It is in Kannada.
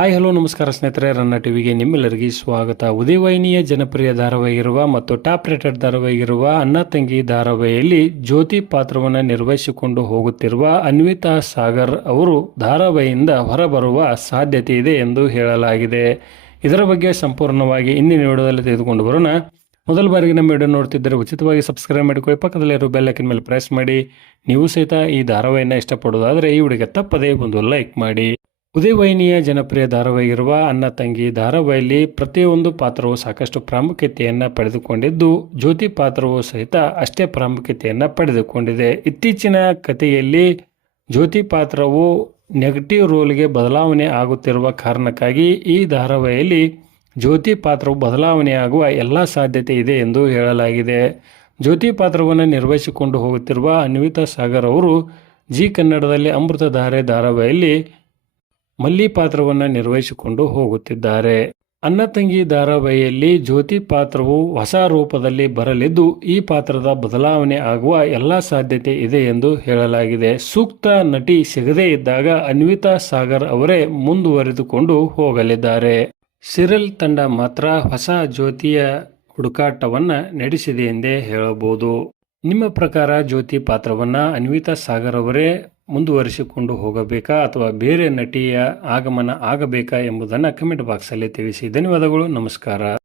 ಹಾಯ್ ಹಲೋ ನಮಸ್ಕಾರ ಸ್ನೇಹಿತರೆ, ರನ್ನ ಟಿವಿಗೆ ನಿಮ್ಮೆಲ್ಲರಿಗೆ ಸ್ವಾಗತ. ಉದಯವಾಹಿನಿಯ ಜನಪ್ರಿಯ ಧಾರಾವಾಹಿಗಿರುವ ಮತ್ತು ಟಾಪ್ ರೇಟೆಡ್ ಧಾರಾವಾಹಿಗಿರುವ ಅಣ್ಣ ತಂಗಿ ಧಾರಾವಾಹಿಯಲ್ಲಿ ಜ್ಯೋತಿ ಪಾತ್ರವನ್ನು ನಿರ್ವಹಿಸಿಕೊಂಡು ಹೋಗುತ್ತಿರುವ ಅನ್ವಿತಾ ಸಾಗರ್ ಅವರು ಧಾರಾವಾಹಿಯಿಂದ ಹೊರಬರುವ ಸಾಧ್ಯತೆ ಇದೆ ಎಂದು ಹೇಳಲಾಗಿದೆ. ಇದರ ಬಗ್ಗೆ ಸಂಪೂರ್ಣವಾಗಿ ಇಂದಿನ ವಿಡಿಯೋದಲ್ಲಿ ತೆಗೆದುಕೊಂಡು ಬರೋಣ. ಮೊದಲ ಬಾರಿಗೆ ನಮ್ಮ ವಿಡಿಯೋ ನೋಡ್ತಿದ್ದರೆ ಉಚಿತವಾಗಿ ಸಬ್ಸ್ಕ್ರೈಬ್ ಮಾಡಿಕೊಳ್ಳಿ, ಪಕ್ಕದಲ್ಲಿರೋ ಬೆಲ್ ಐಕನ್ ಮೇಲೆ ಪ್ರೆಸ್ ಮಾಡಿ. ನೀವು ಸಹಿತ ಈ ಧಾರಾವಾಹಿಯನ್ನು ಇಷ್ಟಪಡೋದಾದರೆ ಈ ವಿಡಿಯೋಗೆ ತಪ್ಪದೇ ಒಂದು ಲೈಕ್ ಮಾಡಿ. ಉದಯವಾಹಿನಿಯ ಜನಪ್ರಿಯ ಧಾರಾವಾಹಿಗಿರುವ ಅಣ್ಣ ತಂಗಿ ಧಾರಾವಾಹಿಯಲ್ಲಿ ಪ್ರತಿಯೊಂದು ಪಾತ್ರವು ಸಾಕಷ್ಟು ಪ್ರಾಮುಖ್ಯತೆಯನ್ನು ಪಡೆದುಕೊಂಡಿದ್ದು, ಜ್ಯೋತಿ ಪಾತ್ರವು ಸಹಿತ ಅಷ್ಟೇ ಪ್ರಾಮುಖ್ಯತೆಯನ್ನು ಪಡೆದುಕೊಂಡಿದೆ. ಇತ್ತೀಚಿನ ಕಥೆಯಲ್ಲಿ ಜ್ಯೋತಿ ಪಾತ್ರವು ನೆಗೆಟಿವ್ ರೋಲ್ಗೆ ಬದಲಾವಣೆ ಆಗುತ್ತಿರುವ ಕಾರಣಕ್ಕಾಗಿ ಈ ಧಾರಾವಾಹಿಯಲ್ಲಿ ಜ್ಯೋತಿ ಪಾತ್ರವು ಬದಲಾವಣೆಯಾಗುವ ಎಲ್ಲ ಸಾಧ್ಯತೆ ಇದೆ ಎಂದು ಹೇಳಲಾಗಿದೆ. ಜ್ಯೋತಿ ಪಾತ್ರವನ್ನು ನಿರ್ವಹಿಸಿಕೊಂಡು ಹೋಗುತ್ತಿರುವ ಅನ್ವಿತಾ ಸಾಗರ್ ಅವರು ಜಿ ಕನ್ನಡದಲ್ಲಿ ಅಮೃತಧಾರೆ ಧಾರಾವಾಹಿಯಲ್ಲಿ ಮಲ್ಲಿ ಪಾತ್ರವನ್ನು ನಿರ್ವಹಿಸಿಕೊಂಡು ಹೋಗುತ್ತಿದ್ದಾರೆ. ಅಣ್ಣ ತಂಗಿ ಧಾರಾವಾಹಿಯಲ್ಲಿ ಜ್ಯೋತಿ ಪಾತ್ರವು ಹೊಸ ರೂಪದಲ್ಲಿ ಬರಲಿದ್ದು, ಈ ಪಾತ್ರದ ಬದಲಾವಣೆ ಆಗುವ ಎಲ್ಲ ಸಾಧ್ಯತೆ ಇದೆ ಎಂದು ಹೇಳಲಾಗಿದೆ. ಸೂಕ್ತ ನಟಿ ಸಿಗದೇ ಇದ್ದಾಗ ಅನ್ವಿತಾ ಸಾಗರ್ ಅವರೇ ಮುಂದುವರೆದುಕೊಂಡು ಹೋಗಲಿದ್ದಾರೆ. ಸೀರಿಯಲ್ ತಂಡ ಮಾತ್ರ ಹೊಸ ಜ್ಯೋತಿಯ ಹುಡುಕಾಟವನ್ನು ನಡೆಸಿದೆ ಎಂದೇ ಹೇಳಬಹುದು. ನಿಮ್ಮ ಪ್ರಕಾರ ಜ್ಯೋತಿ ಪಾತ್ರವನ್ನು ಅನ್ವಿತಾ ಸಾಗರ್ ಅವರೇ ಮುಂದುವರಿಸಿಕೊಂಡು ಹೋಗಬೇಕಾ ಅಥವಾ ಬೇರೆ ನಟಿಯ ಆಗಮನ ಆಗಬೇಕಾ ಎಂಬುದನ್ನು ಕಮೆಂಟ್ ಬಾಕ್ಸಲ್ಲಿ ತಿಳಿಸಿ. ಧನ್ಯವಾದಗಳು, ನಮಸ್ಕಾರ.